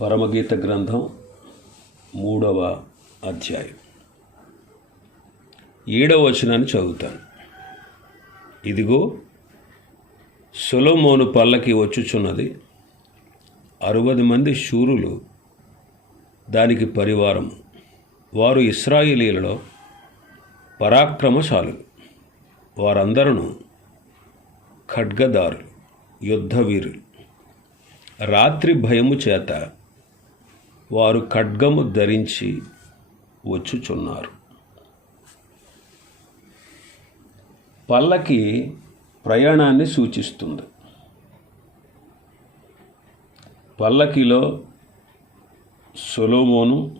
పరమగీత గ్రంథం మూడవ అధ్యాయం. ఏడవ వచనాన్ని చదువుతాను. ఇదిగో సొలోమోను పల్లకి వచ్చుచున్నది. అరవది మంది శూరులు దానికి పరివారం వారు ఇస్రాయిలీలలో పరాక్రమశాలు వారందరూ ఖడ్గదారులు యుద్ధవీరులు. రాత్రి భయము చేత వారు ఖడ్గము ధరించి వచ్చుచున్నారు. పల్లకి ప్రయాణాన్ని సూచిస్తుంది. పల్లకిలో సొలోమోను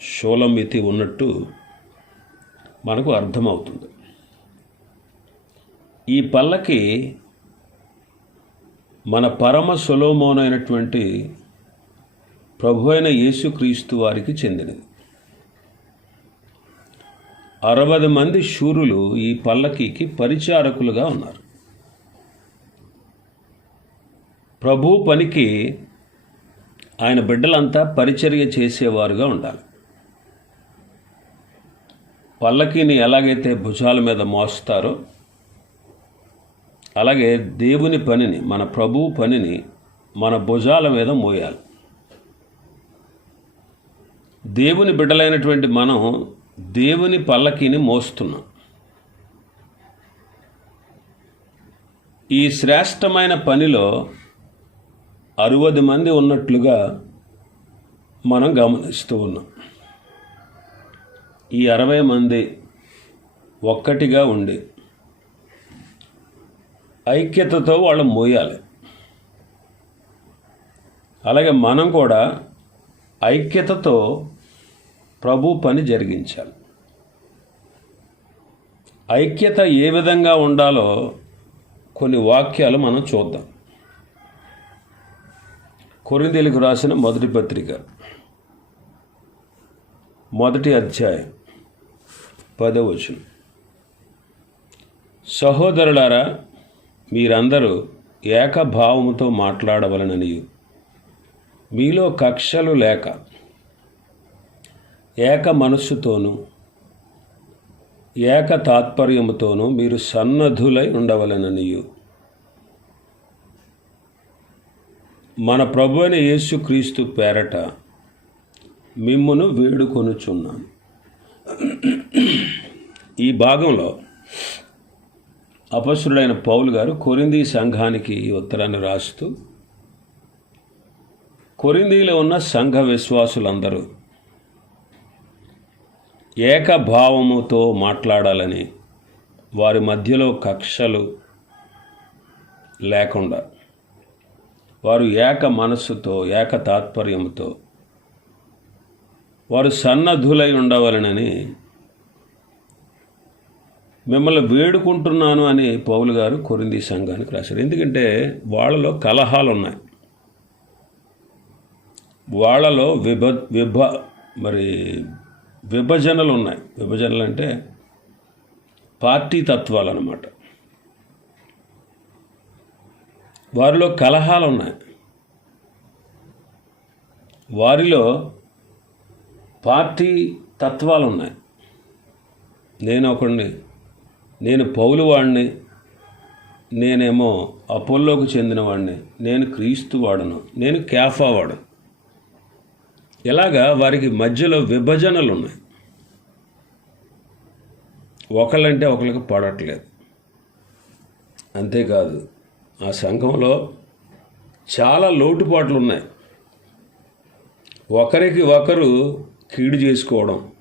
షోలమితి ఉన్నట్టు మనకు అర్థమవుతుంది. ఈ పల్లకి మన పరమ సొలోమోనైనటువంటి ప్రభు అయిన యేసుక్రీస్తు వారికి చెందినది. అరవై మంది శూరులు ఈ పల్లకీకి పరిచారకులుగా ఉన్నారు. ప్రభు పనికి ఆయన బిడ్డలంతా పరిచర్య చేసేవారుగా ఉండాలి. పల్లకీని ఎలాగైతే భుజాల మీద మోస్తారో అలాగే దేవుని పనిని మన ప్రభు పనిని మన భుజాల మీద మోయాలి. దేవుని బిడ్డలైనటువంటి మనం దేవుని పల్లకీని మోస్తున్నాం. ఈ శ్రేష్టమైన పనిలో అరవది మంది ఉన్నట్లుగా మనం గమనిస్తూ ఉన్నాం. ఈ అరవై మంది ఒక్కటిగా ఉండి ఐక్యతతో వాళ్ళు మోయాలి. అలాగే మనం కూడా ఐక్యతతో ప్రభు పని జరిగించాలి. ఐక్యత ఏ విధంగా ఉండాలో కొన్ని వాక్యాలు మనం చూద్దాం. కొరిందేలకు రాసిన మొదటి పత్రిక మొదటి అధ్యాయం పదవచనం సహోదరులారా మీరందరూ ఏకభావముతో మాట్లాడవలనని మీలో కక్షలు లేక ఏక మనస్సుతోనూ ఏక తాత్పర్యముతోనూ మీరు సన్నద్ధులై ఉండవలననియు. మన ప్రభు అయిన యేసుక్రీస్తు పేరట మిమ్మును వేడుకొనుచున్నాను ఈ భాగంలో అపసురుడైన పౌలు గారు కొరింది సంఘానికి ఈ ఉత్తరాన్ని రాస్తూ కొరిందీలో ఉన్న సంఘ విశ్వాసులందరూ ఏకభావముతో మాట్లాడాలని వారి మధ్యలో కక్షలు లేకుండా వారు ఏక మనస్సుతో ఏక తాత్పర్యముతో వారు సన్నద్ధులై ఉండవలనని మిమ్మల్ని వేడుకుంటున్నాను అని పౌలు గారు కొరింది సంఘానికి రాశారు. ఎందుకంటే వాళ్ళలో కలహాలు ఉన్నాయి వాళ్ళలో విభ విభ మరి విభజనలు ఉన్నాయి. విభజనలు అంటే పార్టీ తత్వాలు అన్నమాట వారిలో కలహాలు ఉన్నాయి. వారిలో పార్టీ తత్వాలు ఉన్నాయి. నేను ఒకడిని నేను పౌలు వాడిని నేనేమో అపోల్లోకి చెందినవాడిని నేను క్రీస్తు వాడను నేను క్యాఫా వాడు ఇలాగా వారికి మధ్యలో విభజనలు ఉన్నాయి. ఒకళ్ళంటే ఒకరికి పడట్లేదు. అంతేకాదు ఆ సంఘంలో చాలా లోటుపాట్లు ఉన్నాయి. ఒకరికి ఒకరు కీడు చేసుకోవడం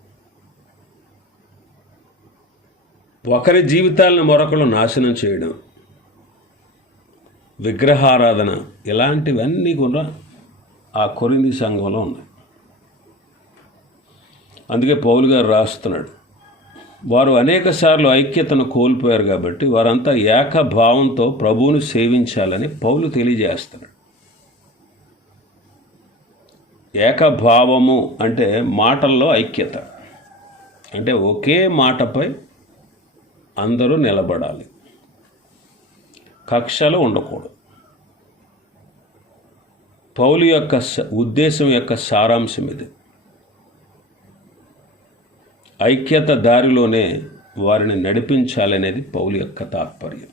ఒకరి జీవితాలను మరొకరు నాశనం చేయడం విగ్రహారాధన ఇలాంటివన్నీ కూడా ఆ కొరింది సంఘంలో ఉన్నాయి. అందుకే పౌలు గారు రాస్తున్నాడు. వారు అనేక సార్లు ఐక్యతను కోల్పోయారు కాబట్టి వారంతా ఏకభావంతో ప్రభువును సేవించాలని పౌలు తెలియజేస్తున్నాడు. ఏకభావము అంటే మాటల్లో ఐక్యత. అంటే ఒకే మాటపై అందరూ నిలబడాలి. కక్షలు ఉండకూడదు. పౌలు యొక్క ఉద్దేశం యొక్క సారాంశం ఇది. ఐక్యత దారిలోనే వారిని నడిపించాలనేది పౌలు యొక్క తాత్పర్యం.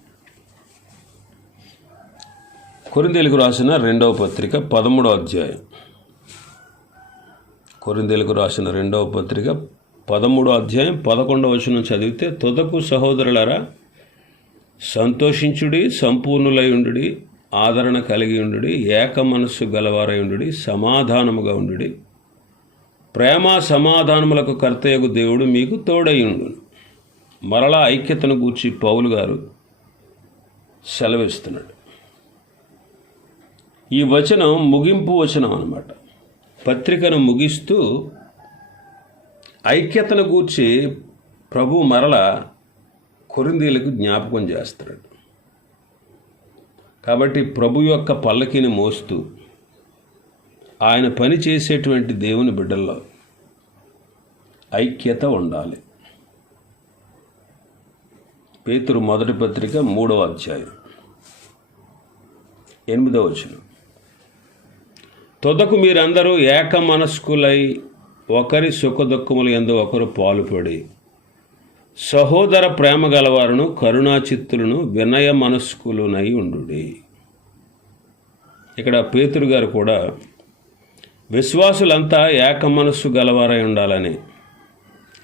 కొరిందేలకు రాసిన రెండవ పత్రిక పదమూడో అధ్యాయం. కొరిందేలకు రాసిన రెండవ పత్రిక పదమూడో అధ్యాయం పదకొండవ వచనం చదివితే తుదకు సహోదరులరా సంతోషించుడి సంపూర్ణులై ఉండుడి ఆదరణ కలిగి ఉండుడి ఏక మనస్సు గలవారై ఉండుడి సమాధానముగా ఉండుడి ప్రేమ సమాధానములకు కర్తయగు దేవుడు మీకు తోడయ్యుండు మరలా ఐక్యతను గూర్చి పౌలు గారు సెలవిస్తున్నాడు. ఈ వచనం ముగింపు వచనం అనమాట పత్రికను ముగిస్తూ ఐక్యతను గూర్చి ప్రభు మరల కొరిందీలకు జ్ఞాపకం చేస్తున్నాడు. కాబట్టి ప్రభు యొక్క పల్లకిని మోస్తూ ఆయన పని చేసేటువంటి దేవుని బిడ్డల్లో ఐక్యత ఉండాలి. పేతురు మొదటి పత్రిక మూడవ అధ్యాయం. ఎనిమిదవ వచనం. తుదకు మీరందరూ ఏక మనస్కులై ఒకరి సుఖదుఖములు ఎందు ఒకరు పాలుపడి సహోదర ప్రేమ గలవారును కరుణాచిత్తులను వినయ మనస్కులునై ఉండు ఇక్కడ పేతురు గారు కూడా విశ్వాసులంతా ఏక మనస్సు గలవారై ఉండాలని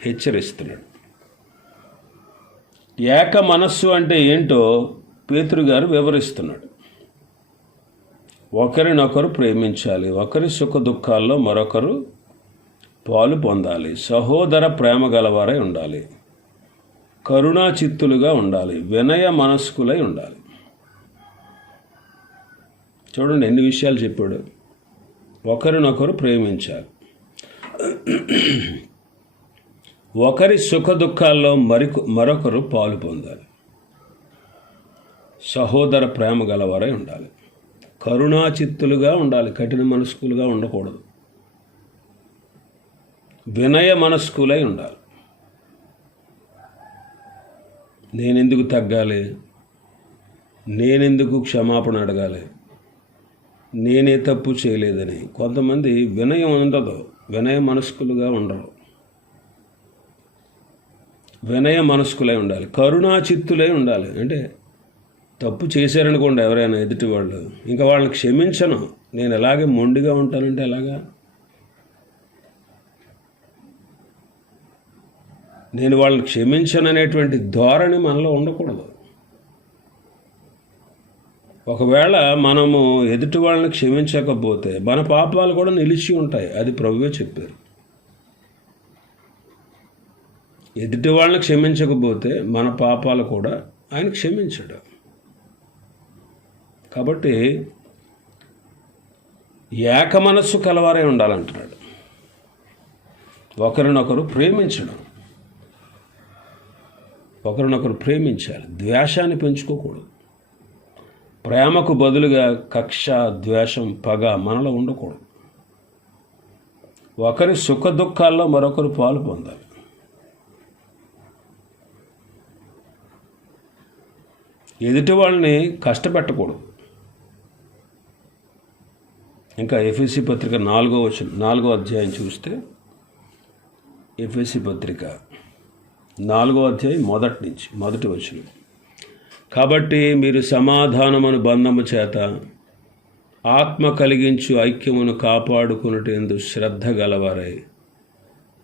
హెచ్చరిస్తున్నాడు. ఏక మనస్సు అంటే ఏంటో పేతురు గారు వివరిస్తున్నాడు. ఒకరినొకరు ప్రేమించాలి ఒకరి సుఖ దుఃఖాల్లో మరొకరు పాలు పొందాలి సహోదర ప్రేమ గలవారై ఉండాలి కరుణా చిత్తులుగా ఉండాలి వినయ మనస్కులై ఉండాలి. చూడండి ఎన్ని విషయాలు చెప్పాడు. ఒకరినొకరు ప్రేమించాలి ఒకరి సుఖ దుఃఖాల్లో మరికు మరొకరు పాలు పొందాలి. సహోదర ప్రేమ గలవారై ఉండాలి. కరుణాచిత్తులుగా ఉండాలి. కఠిన మనస్కులుగా ఉండకూడదు. వినయ మనస్కులై ఉండాలి. నేనెందుకు తగ్గాలి? నేనెందుకు క్షమాపణ అడగాలి? నేనే తప్పు చేయలేదని. కొంతమంది వినయం ఉండదు. వినయ మనస్కులుగా ఉండరు. వినయ మనస్కులై ఉండాలి. కరుణా చిత్తులై ఉండాలి. అంటే తప్పు చేశారనుకోండి ఎవరైనా ఎదుటి వాళ్ళు ఇంకా వాళ్ళని క్షమించను. నేను ఎలాగే మొండిగా ఉంటానంటే ఎలాగా? నేను వాళ్ళని క్షమించను అనేటువంటి ధోరణి మనలో ఉండకూడదు. ఒకవేళ మనము ఎదుటి వాళ్ళని క్షమించకపోతే మన పాపాలు కూడా నిలిచి ఉంటాయి. అది ప్రభువే చెప్పారు. ఎదుటి వాళ్ళని క్షమించకపోతే మన పాపాలు కూడా ఆయన క్షమించడు. కాబట్టి ఏక మనస్సు కలవారే ఉండాలంటున్నాడు. ఒకరినొకరు ప్రేమించడం. ఒకరినొకరు ప్రేమించాలి. ద్వేషాన్ని పెంచుకోకూడదు. ప్రేమకు బదులుగా కక్ష ద్వేషం పగ మనలో ఉండకూడదు. ఒకరి సుఖ దుఃఖాల్లో మరొకరు పాలు పొందాలి. ఎదుటి వాళ్ళని కష్టపెట్టకూడదు. ఇంకా ఎఫ్ఎస్సి పత్రిక నాలుగో వచ్చిన నాలుగో అధ్యాయం చూస్తే ఎఫ్ఎస్సి పత్రిక నాలుగో అధ్యాయం మొదటి నుంచి మొదటి వచ్చిన కాబట్టి మీరు సమాధానమును బంధము చేత ఆత్మ కలిగించు ఐక్యమును కాపాడుకునేటందు శ్రద్ధ గలవారై.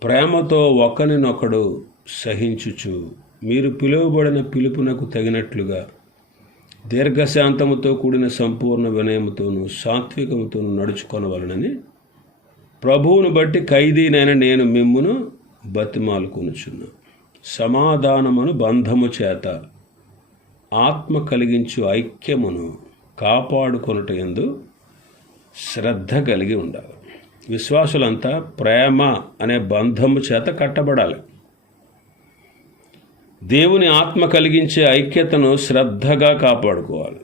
ప్రేమతో ఒకరినొకడు సహించుచు. మీరు పిలువబడిన పిలుపునకు తగినట్లుగా దీర్ఘశాంతముతో కూడిన సంపూర్ణ వినయముతోనూ సాత్వికముతోనూ నడుచుకొనవలనని ప్రభువును బట్టి ఖైదీనైన నేను మిమ్మును బతిమాలుకొనుచున్నా. సమాధానమును బంధము చేత ఆత్మ కలిగించు ఐక్యమును కాపాడుకొనుట ఎందు శ్రద్ధ కలిగి ఉండాలి. విశ్వాసులంతా ప్రేమ అనే బంధము చేత కట్టబడాలి. దేవుని ఆత్మ కలిగించే ఐక్యతను శ్రద్ధగా కాపాడుకోవాలి.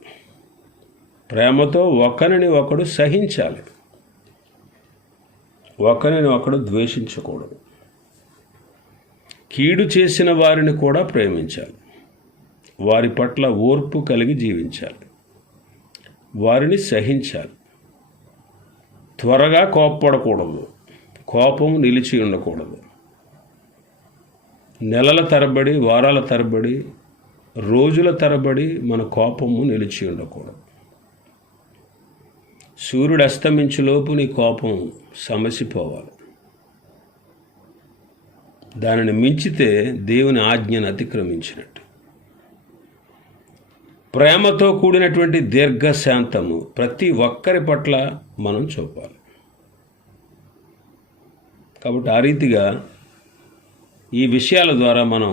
ప్రేమతో ఒకరిని ఒకడు సహించాలి. ఒకరిని ఒకడు ద్వేషించకూడదు. కీడు చేసిన వారిని కూడా ప్రేమించాలి. వారి పట్ల ఓర్పు కలిగి జీవించాలి. వారిని సహించాలి. త్వరగా కోప్పడకూడదు. కోపం నిలిచి ఉండకూడదు. నెలల తరబడి వారాల తరబడి రోజుల తరబడి మన కోపము నిలిచి ఉండకూడదు. సూర్యుడు అస్తమించులోపు నీ కోపం సమసిపోవాలి. దానిని మించితే దేవుని ఆజ్ఞను అతిక్రమించినట్టు. ప్రేమతో కూడినటువంటి దీర్ఘశాంతము ప్రతి ఒక్కరి పట్ల మనం చూపాలి. కాబట్టి ఆ రీతిగా ఈ విషయాల ద్వారా మనం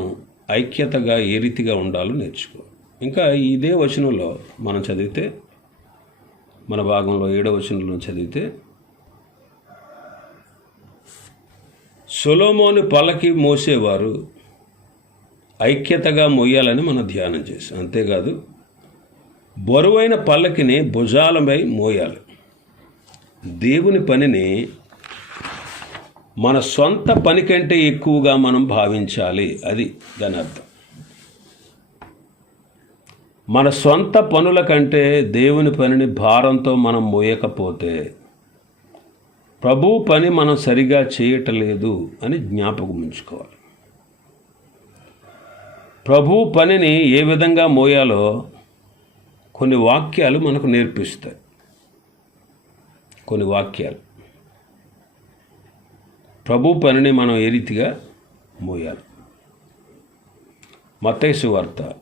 ఐక్యతగా ఏ రీతిగా ఉండాలో నేర్చుకోవాలి. ఇంకా ఇదే వచనంలో మనం చదివితే మన భాగంలో ఏడవ వచనంలో చదివితే సొలోమోని పలకి మోసేవారు ఐక్యతగా మోయాలని మనం ధ్యానం చేసాం అంతేకాదు బరువైన పల్లకిని భుజాలపై మోయాలి. దేవుని పనిని మన సొంత పని కంటే ఎక్కువగా మనం భావించాలి. అది దాని అర్థం. మన సొంత పనుల కంటే దేవుని పనిని భారంతో మనం మోయకపోతే ప్రభు పని మనం సరిగా చేయటలేదు అని జ్ఞాపకం ఉంచుకోవాలి. ప్రభు పనిని ఏ విధంగా మోయాలో కొన్ని వాక్యాలు మనకు నేర్పిస్తాయి. కొన్ని వాక్యాలు. ప్రభు పనిని మనం ఏ రీతిగా మోయాలి? మతేసు వార్త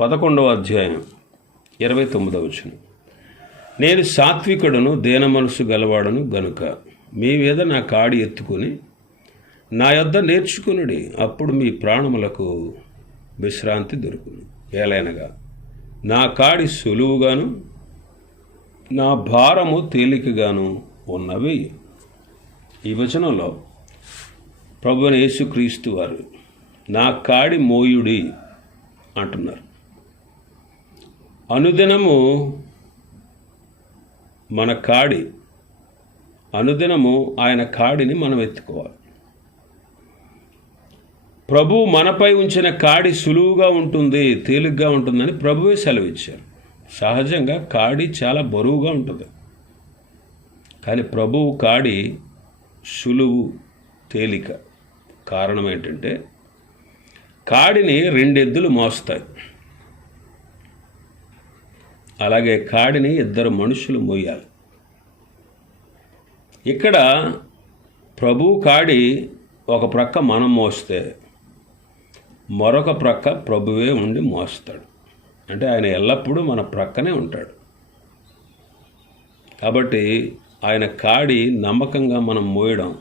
పదకొండవ అధ్యాయం ఇరవై తొమ్మిదవ వచ్చిన నేను సాత్వికుడును దేన మనసు గలవాడను గనుక మీ మీద నా కాడి ఎత్తుకొని నా యొద్ద నేర్చుకునుడి అప్పుడు మీ ప్రాణములకు విశ్రాంతి దొరుకును. ఏలైనగా నా కాడి సులువుగాను నా భారము తేలికగాను ఉన్నవి. ఈ వచనంలో ప్రభుని యేసుక్రీస్తు వారు నా కాడి మోయుడి అంటున్నారు. అనుదినము మన కాడి అనుదినము ఆయన కాడిని మనం ఎత్తుకోవాలి. ప్రభు మనపై ఉంచిన కాడి సులువుగా ఉంటుంది తేలిగ్గా ఉంటుందని ప్రభువే సెలవిచ్చారు. సహజంగా కాడి చాలా బరువుగా ఉంటుంది. కానీ ప్రభువు కాడి సులువు తేలిక కారణం ఏంటంటే కాడిని రెండెద్దులు మోస్తాయి. అలాగే కాడిని ఇద్దరు మనుషులు మోయాలి. ఇక్కడ ప్రభు కాడి ఒక ప్రక్క మనం మోస్తే మరొక ప్రక్క ప్రభువే ఉండి మోస్తాడు. అంటే ఆయన ఎల్లప్పుడూ మన ప్రక్కనే ఉంటాడు. కాబట్టి ఆయన కాడి నమ్మకంగా మనం మోయడం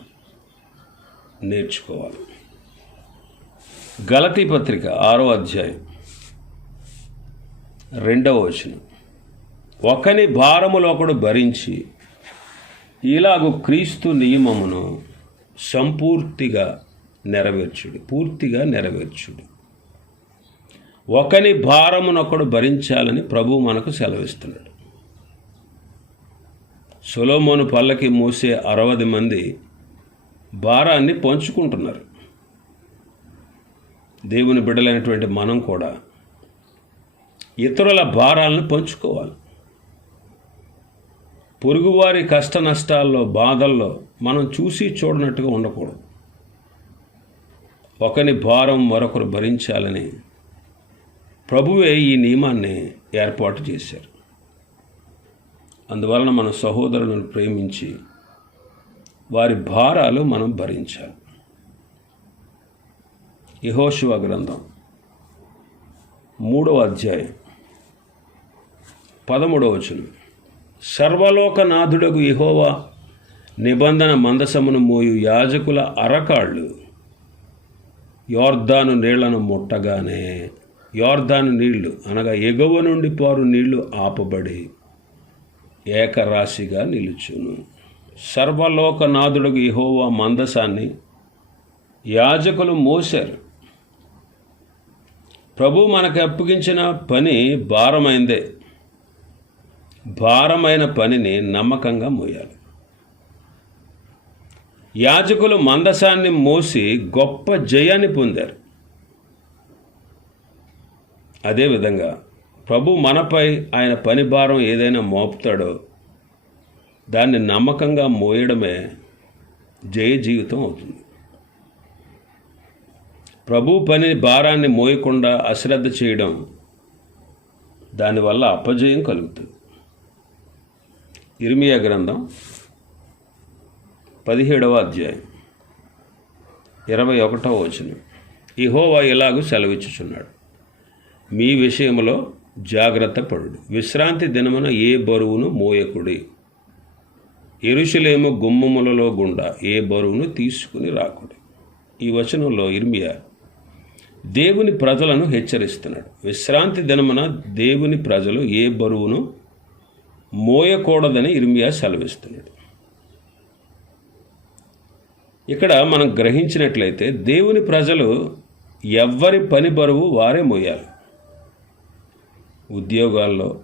నేర్చుకోవాలి. గలతీ పత్రిక ఆరో అధ్యాయం రెండవ వచనం. ఒకని భారములు ఒకడు భరించి ఇలాగు క్రీస్తు నియమమును సంపూర్తిగా నెరవేర్చుడు. పూర్తిగా నెరవేర్చుడు. ఒకని భారమునొకడు భరించాలని ప్రభు మనకు సెలవిస్తున్నాడు. సొలోమోను పల్లకి మోసే అరవది మంది భారాన్ని పంచుకుంటున్నారు. దేవుని బిడ్డలైనటువంటి మనం కూడా ఇతరుల భారాలను పంచుకోవాలి. పొరుగువారి కష్ట నష్టాల్లో బాధల్లో మనం చూసి చూడనట్టుగా ఉండకూడదు. ఒకని భారం మరొకరు భరించాలని ప్రభువే ఈ నియమాన్ని ఏర్పాటు చేశారు. అందువలన మన సహోదరులను ప్రేమించి వారి భారాలు మనం భరించాలి. యహోశివ గ్రంథం మూడవ అధ్యాయం పదమూడవ వచనం. సర్వలోకనాథుడకు యహోవా నిబంధన మందసమును మోయు యాజకుల అరకాళ్ళు యోర్ధాను నీళ్ళను ముట్టగానే యోర్ధాను నీళ్ళు అనగా ఎగువ నుండి పారు నీళ్ళు ఆపబడి ఏకరాశిగా నిలుచును. సర్వలోకనాథుడికి ఇహోవా మందసాన్ని యాజకులు మోశారు. ప్రభు మనకు అప్పగించిన పని భారమైందే. భారమైన పనిని నమ్మకంగా మోయాలి. యాజకులు మందసాన్ని మోసి గొప్ప జయాన్ని పొందారు. అదేవిధంగా ప్రభు మనపై ఆయన పని భారం ఏదైనా మోపుతాడో దాన్ని నమ్మకంగా మోయడమే జయ జీవితం అవుతుంది. ప్రభు పని భారాన్ని మోయకుండా అశ్రద్ధ చేయడం దానివల్ల అపజయం కలుగుతుంది. ఇర్మియా గ్రంథం పదిహేడవ అధ్యాయం. ఇరవై ఒకటవ వచనం. ఇహోవా ఇలాగూ సెలవిచ్చుచున్నాడు. మీ విషయంలో జాగ్రత్త పడుడు. విశ్రాంతి దినమున ఏ బరువును మోయకుడి? ఎరుషులేమో గుమ్మములలో గుండా ఏ బరువును తీసుకుని రాకుడి? ఈ వచనంలో ఇర్మియా దేవుని ప్రజలను హెచ్చరిస్తున్నాడు. విశ్రాంతి దినమున దేవుని ప్రజలు ఏ బరువును మోయకూడదని ఇర్మియా సెలవిస్తున్నాడు. ఇక్కడ మనం గ్రహించినట్లయితే దేవుని ప్రజలు ఎవ్వరి పని బరువు వారే మోయాలి. ఉద్యోగాల్లో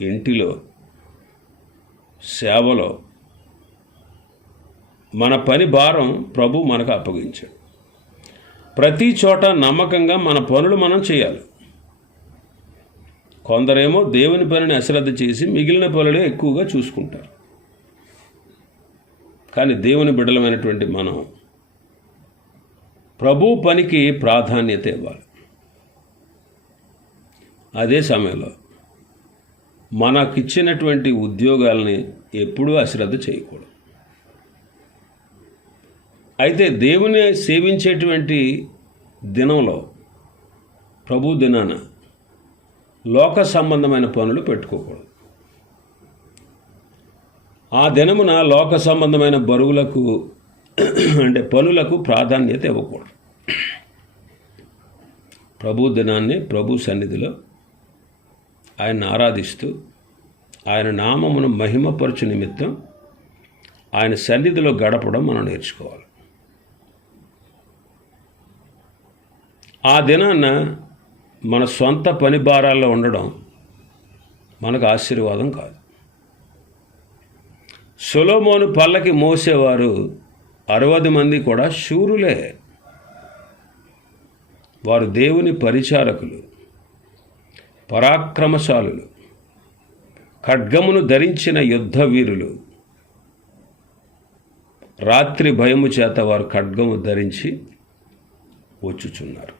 ఇంటిలో సేవలో మన పని భారం ప్రభు మనకు అప్పగించాడు. ప్రతి చోట నమ్మకంగా మన పనులు మనం చేయాలి. కొందరేమో దేవుని పనిని అశ్రద్ధ చేసి మిగిలిన పనులే ఎక్కువగా చూసుకుంటారు. కానీ దేవుని బిడలమైనటువంటి మనం ప్రభు పనికి ప్రాధాన్యత ఇవ్వాలి. అదే సమయంలో మనకిచ్చినటువంటి ఉద్యోగాల్ని ఎప్పుడూ అశ్రద్ధ చేయకూడదు. అయితే దేవుని సేవించేటువంటి దినంలో ప్రభు దినాన లోక సంబంధమైన పనులు పెట్టుకోకూడదు. ఆ దినమున లోక సంబంధమైన బరువులకు అంటే పనులకు ప్రాధాన్యత ఇవ్వకూడదు. ప్రభు దినాన్ని ప్రభు సన్నిధిలో ఆయన ఆరాధిస్తూ ఆయన నామమును మహిమపరచు నిమిత్తం ఆయన సన్నిధిలో గడపడం మనం నేర్చుకోవాలి. ఆ దినాన మన సొంత పని భారాల్లో ఉండడం మనకు ఆశీర్వాదం కాదు. సొలోమోను పల్లకి మోసేవారు అరవది మంది కూడా శూరులే. వారు దేవుని పరిచారకులు పరాక్రమశాలులు ఖడ్గమును ధరించిన యుద్ధ వీరులు. రాత్రి భయము చేత వారు ఖడ్గము ధరించి వచ్చుచున్నారు.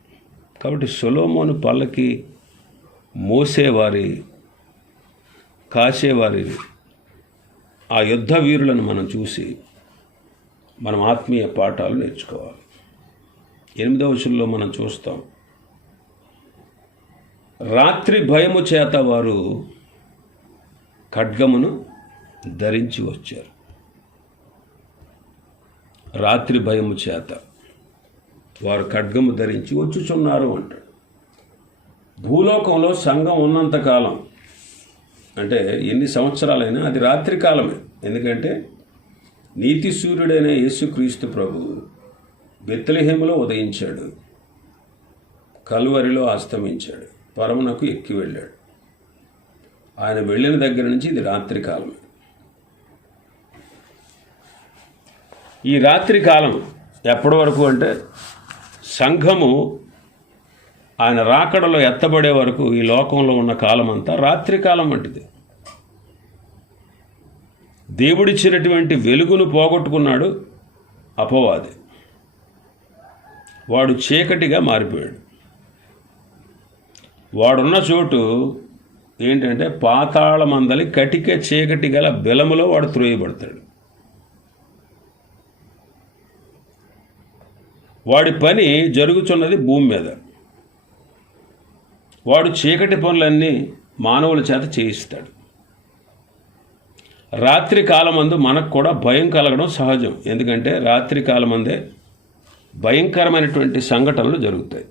కాబట్టి సొలోమోను పల్లకి మోసేవారి కాసేవారి ఆ యుద్ధ వీరులను మనం చూసి మనం ఆత్మీయ పాఠాలు నేర్చుకోవాలి. ఎనిమిదవ వచనంలో మనం చూస్తాం. రాత్రి భయము చేత వారు ఖడ్గమును ధరించి వచ్చారు. రాత్రి భయము చేత వారు ఖడ్గము ధరించి వచ్చుచున్నారు అంటాడు. భూలోకంలో సంఘం ఉన్నంతకాలం అంటే ఎన్ని సంవత్సరాలైనా అది రాత్రి కాలమే. ఎందుకంటే నీతి సూర్యుడైన యేసుక్రీస్తు ప్రభు బెత్తలహేములో ఉదయించాడు. కలువరిలో అస్తమించాడు. పరమునకు ఎక్కి వెళ్ళాడు. ఆయన వెళ్ళిన దగ్గర నుంచి ఇది రాత్రికాలమే ఈ రాత్రి కాలం ఎప్పటి వరకు అంటే సంఘము ఆయన రాకడలో ఎత్తబడే వరకు ఈ లోకంలో ఉన్న కాలం అంతా రాత్రికాలం వంటిది. దేవుడిచ్చినటువంటి వెలుగును పోగొట్టుకున్నాడు అపవాది. వాడు చీకటిగా మారిపోయాడు. వాడున్న చోటు ఏంటంటే పాతాళ మందలి కటిక చీకటి గల బెలములో వాడు త్రోయబడతాడు. వాడి పని జరుగుతున్నది భూమి మీద. వాడు చీకటి పనులన్నీ మానవుల చేత చేయిస్తాడు. రాత్రి కాలమందు మనకు కూడా భయం కలగడం సహజం. ఎందుకంటే రాత్రి కాలమందే భయంకరమైనటువంటి సంఘటనలు జరుగుతాయి.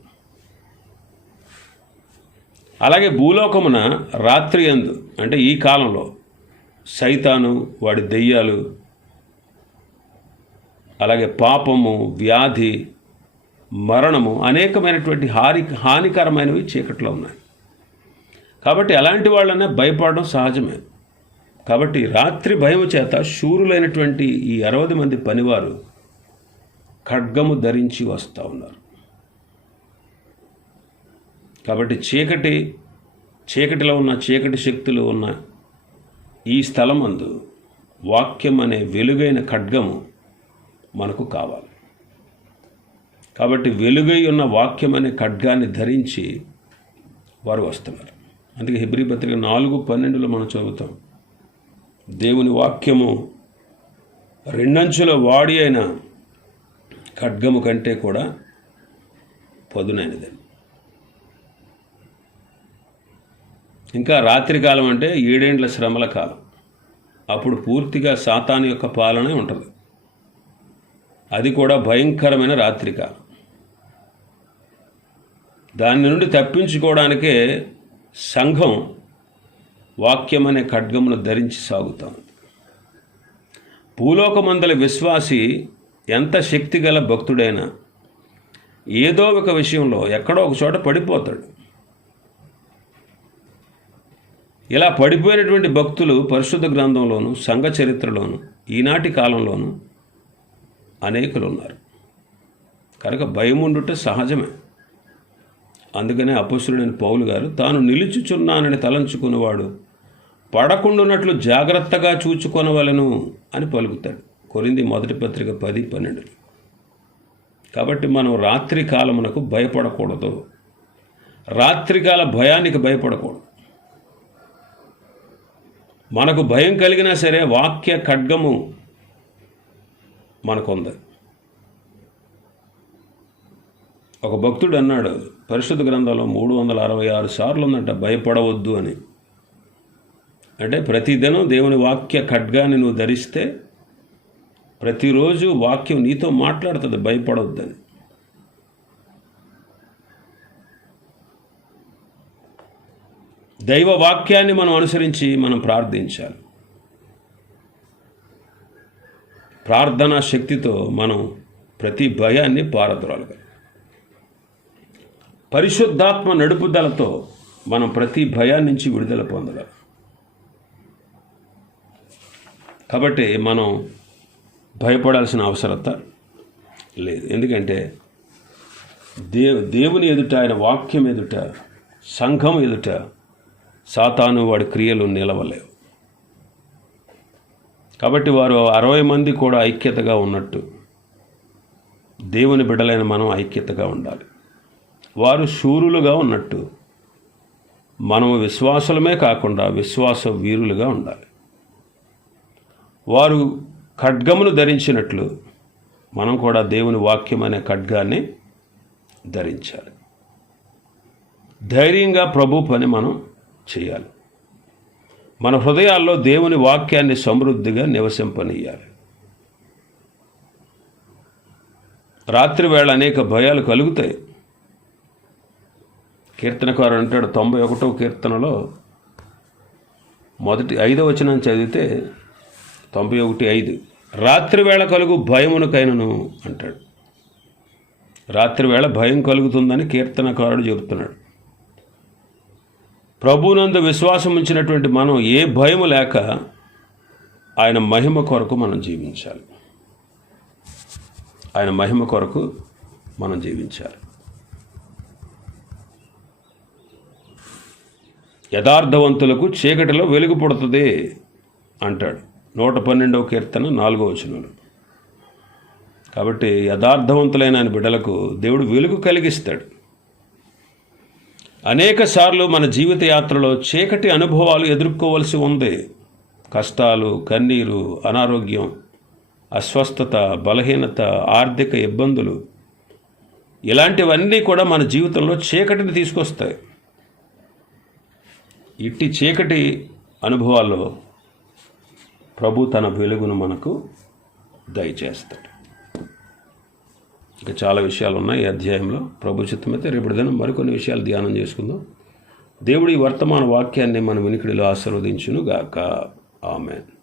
అలాగే భూలోకమున రాత్రి ఎందు అంటే ఈ కాలంలో సైతాను వాడి దెయ్యాలు అలాగే పాపము వ్యాధి మరణము అనేకమైనటువంటి హాని హానికరమైనవి చీకట్లో ఉన్నాయి. కాబట్టి అలాంటి వాళ్ళనే భయపడడం సహజమే. కాబట్టి రాత్రి భయం చేత శూరులైనటువంటి ఈ అరవది మంది పనివారు ఖడ్గము ధరించి వస్తూ ఉన్నారు. కాబట్టి చీకటి చీకటిలో ఉన్న చీకటి శక్తులు ఉన్న ఈ స్థలమందు వాక్యం అనే వెలుగైన ఖడ్గము మనకు కావాలి. కాబట్టి వెలుగై ఉన్న వాక్యం అనే ఖడ్గాన్ని ధరించి వారు వస్తున్నారు. అందుకే హిబ్రి పత్రిక నాలుగు పన్నెండులో మనం చదువుతాం. దేవుని వాక్యము రెండంచుల వాడి అయిన ఖడ్గము కంటే కూడా పదునైనది. ఇంకా రాత్రికాలం అంటే ఏడేండ్ల శ్రమల కాలం. అప్పుడు పూర్తిగా సాతాను యొక్క పాలనే ఉంటుంది. అది కూడా భయంకరమైన రాత్రికాలం దాని నుండి తప్పించుకోవడానికే సంఘం వాక్యం అనే ఖడ్గమును ధరించి సాగుతాం. భూలోకమందల విశ్వాసి ఎంత శక్తిగల భక్తుడైనా ఏదో ఒక విషయంలో ఎక్కడో ఒక చోట పడిపోతాడు. ఇలా పడిపోయినటువంటి భక్తులు పరిశుద్ధ గ్రంథంలోను సంఘ చరిత్రలోను ఈనాటి కాలంలోను అనేకులు ఉన్నారు కనుక భయం ఉండుట సహజమే. అందుకనే అపసురుడైన పౌలు గారు తాను నిలుచుచున్నానని తలంచుకున్నవాడు పడకుండున్నట్లు జాగ్రత్తగా చూచుకొనవలను అని పలుకుతాడు. కొరింది మొదటి పత్రిక పది పన్నెండు. కాబట్టి మనం రాత్రి కాలమునకు భయపడకూడదు. రాత్రికాల భయానికి భయపడకూడదు. మనకు భయం కలిగినా సరే వాక్య ఖడ్గము మనకుంది ఒక భక్తుడు అన్నాడు పరిశుద్ధ గ్రంథంలో మూడు వందల అరవై ఆరు సార్లు ఉందంట భయపడవద్దు అని. అంటే ప్రతిదినం దేవుని వాక్య ఖడ్గాన్ని నువ్వు ధరిస్తే ప్రతిరోజు వాక్యం నీతో మాట్లాడుతుంది భయపడవద్దని దైవ వాక్యాన్ని మనం అనుసరించి మనం ప్రార్థించాలి. ప్రార్థనా శక్తితో మనం ప్రతి భయాన్ని పారద్రోలగలం. పరిశుద్ధాత్మ నడుపుదలతో మనం ప్రతి భయాన్నించి విడుదల పొందగలం. కాబట్టి మనం భయపడాల్సిన అవసరత లేదు. ఎందుకంటే దేవు దేవుని ఎదుట ఆయన వాక్యం ఎదుట సంఘం ఎదుట సాతాను వాడి క్రియలు నిలవలేవు. కాబట్టి వారు అరవై మంది కూడా ఐక్యతగా ఉన్నట్టు దేవుని బిడ్డలైన మనం ఐక్యతగా ఉండాలి. వారు శూరులుగా ఉన్నట్టు మనము విశ్వాసులమే కాకుండా విశ్వాస వీరులుగా ఉండాలి. వారు ఖడ్గమును ధరించినట్లు మనం కూడా దేవుని వాక్యం అనే ఖడ్గాన్ని ధరించాలి. ధైర్యంగా ప్రభు పని మనం చేయాలి. మన హృదయాల్లో దేవుని వాక్యాన్ని సమృద్ధిగా నివసింపనీయాలి. రాత్రివేళ అనేక భయాలు కలుగుతాయి. కీర్తనకారు అంటాడు తొంభై ఒకటో కీర్తనలో మొదటి ఐదవ వచనం చదివితే తొంభై ఒకటి ఐదు. రాత్రి వేళ కలుగు భయమునకైనను అంటాడు. రాత్రి వేళ భయం కలుగుతుందని కీర్తనకారుడు చెబుతున్నాడు. ప్రభునందు విశ్వాసం ఉంచినటువంటి మనం ఏ భయము లేక ఆయన మహిమ కొరకు మనం జీవించాలి. ఆయన మహిమ కొరకు మనం జీవించాలి. యథార్థవంతులకు చీకటిలో వెలుగు పుడుతుంది అంటాడు. నూట పన్నెండవ కీర్తన నాలుగో వచనంలో. కాబట్టి యథార్థవంతులైన ఆయన బిడ్డలకు దేవుడు వెలుగు కలిగిస్తాడు. అనేక సార్లు మన జీవిత యాత్రలో చీకటి అనుభవాలు ఎదుర్కోవలసి ఉంది. కష్టాలు కన్నీరు అనారోగ్యం అస్వస్థత బలహీనత ఆర్థిక ఇబ్బందులు ఇలాంటివన్నీ కూడా మన జీవితంలో చీకటిని తీసుకొస్తాయి. ఇట్టి చీకటి అనుభవాల్లో ప్రభు తన వెలుగును మనకు దయచేస్తాడు. ఇంకా చాలా విషయాలు ఉన్నాయి ఈ అధ్యాయంలో. ప్రభు చిత్తమైతే రేపటి దినం మరికొన్ని విషయాలు ధ్యానం చేసుకుందాం. దేవుడి వర్తమాన వాక్యాన్ని మన వినికిడిలో ఆశీర్వదించును గాక ఆమెన్.